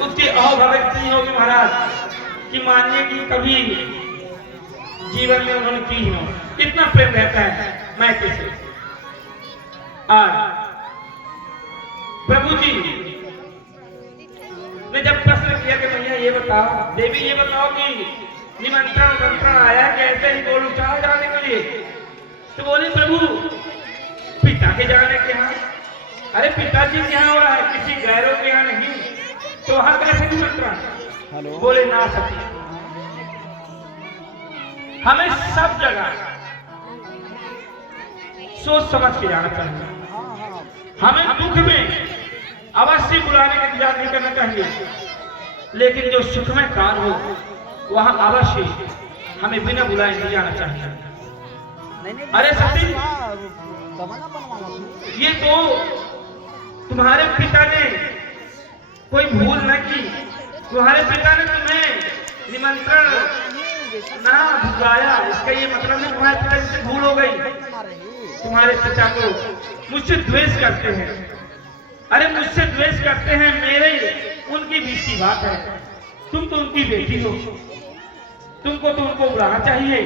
उसकी अहोभावक नहीं होगी महाराज कि मानिए कि कभी जीवन में उन्होंने की ही नहीं, इतना प्रेम रहता है मैं कैसे। आज प्रभु जी ने जब प्रश्न किया कि भैया ये बताओ, देवी ये बताओ कि निमंत्रण आया कि ऐसे ही बोल उठा जाने के लिए, तो बोले प्रभु पिता के जाने के यहाँ। अरे पिताजी के यहाँ हो रहा है, किसी गैरों के यहाँ नहीं, तो वहां कैसे निमंत्रण? बोले ना सकी, हमें सब जगह सोच समझ के जाना चाहिए। हमें दुख में अवश्य बुलाने का इंतजार नहीं करना चाहिए, लेकिन जो सुखमय कार्य हो वहां अवश्य हमें बिना बुलाए नहीं जाना चाहिए। अरे सती, ये तो तुम्हारे पिता ने कोई भूल न की, तुम्हारे पिता ने तुम्हें निमंत्रण ना बुलाया, इसका ये मतलब नहीं तुम्हारे पिता से भूल हो गई। तुम्हारे पिता को मुझसे द्वेष करते हैं। अरे मुझसे द्वेष करते हैं, मेरे उनकी बीच की बात है। तुम तो उनकी बेटी हो, तुमको तो उनको बुलाना चाहिए।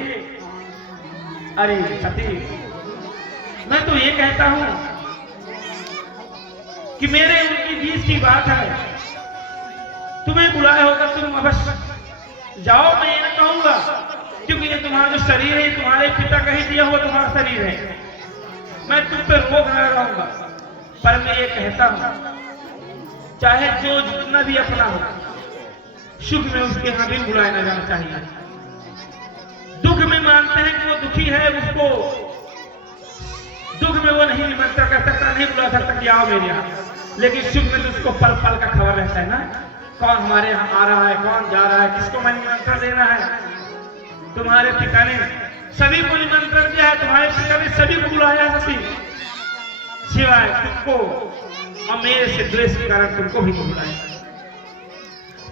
अरे सती, मैं तो ये कहता हूं कि मेरे उनकी बीच की बात है, तुम्हें बुलाया होगा तुम अवश्य जाओ, मैं ये नहीं कहूंगा, क्योंकि ये तुम्हारा जो शरीर है तुम्हारे पिता का ही दिया हुआ तुम्हारा शरीर है, मैं तुम पे रोक न लगाऊंगा। पर मैं ये कहता हूं चाहे जो जितना भी अपना हो, सुख में उसके यहाँ भी बुलाया न जाना चाहिए। दुख में मानते हैं कि वो दुखी है, उसको दुख में वो नहीं निमंत्रण कर सकता, नहीं बुला सकता कि आओ मेरे यहाँ, लेकिन सुख में तो उसको पल पल का खबर रहता है ना, कौन हमारे यहाँ आ रहा है, कौन जा रहा है, किसको मैं निमंत्रण देना है। तुम्हारे पिता ने सभी को निमंत्रण दिया है, तुम्हारे पिता ने सभी को बुलाया सभी, सिवाय तुमको और मेरे से द्वेष के कारण तुमको भी बुलाया।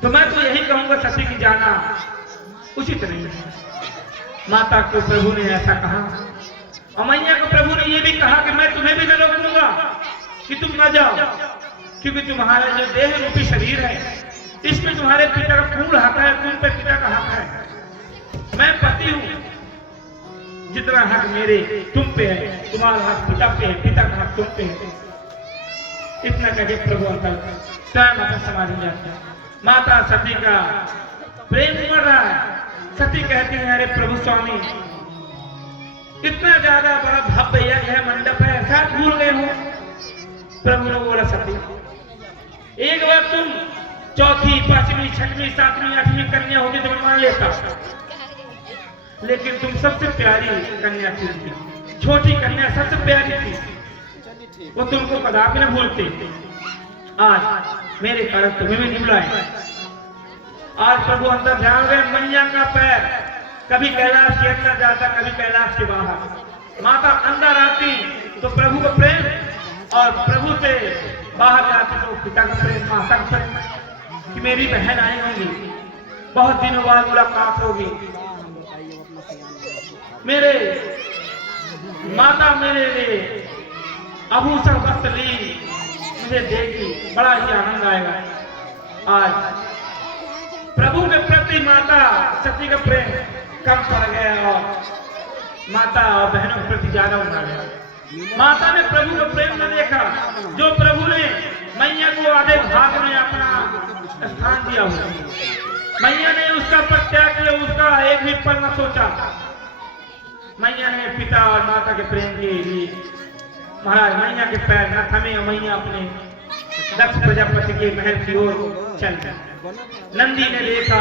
तो मैं तो यही कहूंगा सती की जाना उचित नहीं है। माता को प्रभु ने ऐसा कहा, और मैया को प्रभु ने यह भी कहा कि मैं तुम्हें भी न रोकूंगा कि तुम न जाओ, क्योंकि तुम्हारा जो देह रूपी शरीर है इसमें तुम्हारे पिता का पूर्ण हक है, तुम पे पिता का हक है। मैं पति हूं, जितना हक मेरे तुम पे है, तुम्हारा हक पिता पे है, पिता का हक तुम पे है। इतना कहे प्रभु अंकल स्वयं अपने समाधि में जाता है। माता सती का प्रेम उमड़ रहा है। सती कहती है, अरे प्रभु स्वामी, इतना ज्यादा बड़ा भव्य यज्ञ है, मंडप है, शायद भूल गए हो। प्रभु ने बोला, सती एक बार तुम चौथी, पांचवी, छठवीं, सातवीं, आठवीं कन्या होगी तो मैं मान लेता, लेकिन तुम सबसे प्यारी कन्या थी, छोटी कन्या सबसे प्यारी थी, वो तुमको कदापि न भूलते। आज मेरे कारण तुम्हें भी नहीं बुलाए। आज प्रभु अंदर ध्यान गए, मैया का पैर कभी कैलाश के अंदर जाता, कभी कैलाश के बाहर। माता अंदर आती तो प्रभु का प्रेम, और प्रभु से बाहर जाती तो पिता का प्रेम, माता का प्रेम, कि मेरी बहन आई होगी, बहुत दिनों बाद मुलाकात होगी, मेरे माता मेरे लिए आभूषण वस्त्र ली, मुझे देगी, बड़ा ही आनंद आएगा। आज प्रभु के प्रति माता सती का प्रेम कम पड़ गया और माता और बहनों के प्रति ज्यादा उठा गया। माता ने प्रभु का प्रेम न देखा, जो प्रभु ने मैया को आधे भाग में अपना स्थान दिया हुआ, मैया ने उसका प्रत्याग किया, उसका एक भी पल न सोचा। मैया ने पिता और माता के प्रेम के लिए महाराज मैया के पैर न थमे, मैया अपने दक्ष प्रजापति के महल की ओर चल गई। नंदी ने देखा